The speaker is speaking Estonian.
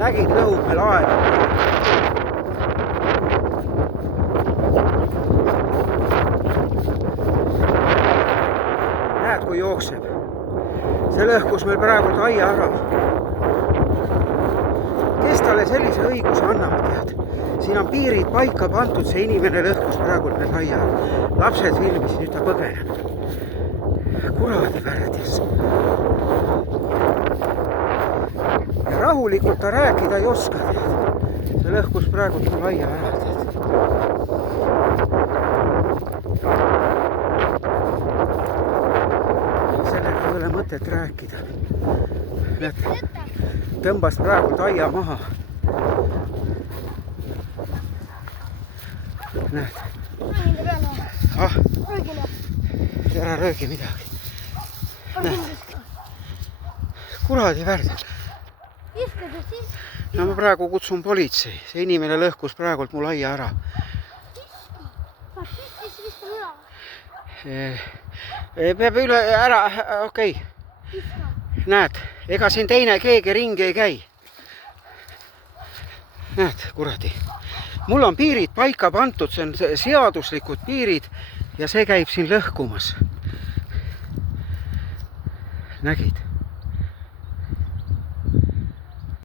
nägid, lõhub meil aeda. Näed, kui jookseb. See lõhkus meil praegu aia ära. Kes talle sellise õiguse annab, tead? Siin on piirid paika pandud, see inimene lõhkus praegu meil aia ära. Lapsed filmis, nüüd ta põgeneb. Kuradi värdis. Ja rahulikult ta rääkida ei oska, tead. See lõhkus praegu mul aia ära, tead. Sellega ei ole mõtet rääkida. Näed, tõmbas praegu aia maha. Näed. Ah, ära röögi midagi. Näed. Kuradi värd. No ma praegu kutsun politsei. See inimene lõhkus praegult mul aia ära. Peab üle ära, okei. Näed, ega siin teine keegi ringi ei käi. Näed, kuradi. Mul on piirid paika pandud, see on seaduslikud piirid ja see käib siin lõhkumas. Nägid?